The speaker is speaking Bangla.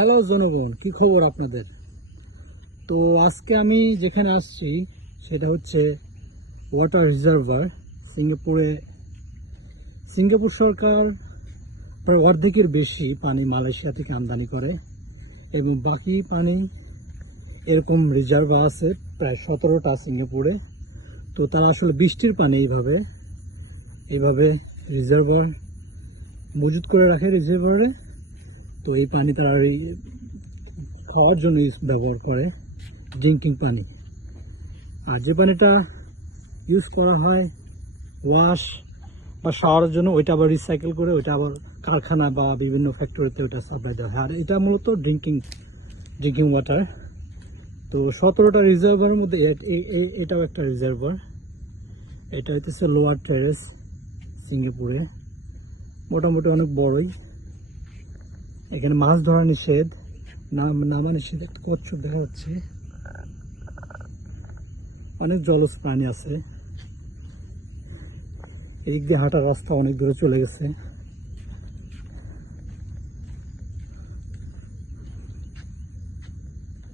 হ্যালো জনগণ, কি খবর আপনাদের? তো আজকে আমি যেখানে আসছি সেটা হচ্ছে ওয়াটার রিজার্ভার সিঙ্গাপুরে। সিঙ্গাপুর সরকার প্রায় অর্ধেকের বেশি পানি মালয়েশিয়া থেকে আমদানি করে এবং বাকি পানি এরকম রিজার্ভ আছে প্রায় 17টা সিঙ্গাপুরে। তো তারা আসলে বৃষ্টির পানি এইভাবে রিজার্ভার মজুত করে রাখে রিজার্ভারে। তো এই পানি তারা খাওয়ার জন্য ব্যবহার করে, ড্রিঙ্কিং পানি। আর যে পানিটা ইউজ করা হয় ওয়াশ বা শাওয়ারের জন্য, ওইটা আবার রিসাইকেল করে ওইটা আবার কারখানা বা বিভিন্ন ফ্যাক্টরিতে ওইটা সাপ্লাই দেওয়া হয়। আর এটা মূলত ড্রিঙ্কিং ওয়াটার। তো 17টা রিজার্ভারের মধ্যে এটাও একটা রিজার্ভার। এটা হইতেছে লোয়ার টেরেস সিঙ্গাপুরে, মোটামুটি অনেক বড়ই। এখানে মাছ ধরা নিষেধ, নামা নিষেধ। একটা কচ্ছপ দেখা যাচ্ছে, অনেক জলজ প্রাণী আছে। এদিক দিয়ে হাঁটার রাস্তা অনেক দূরে চলে গেছে।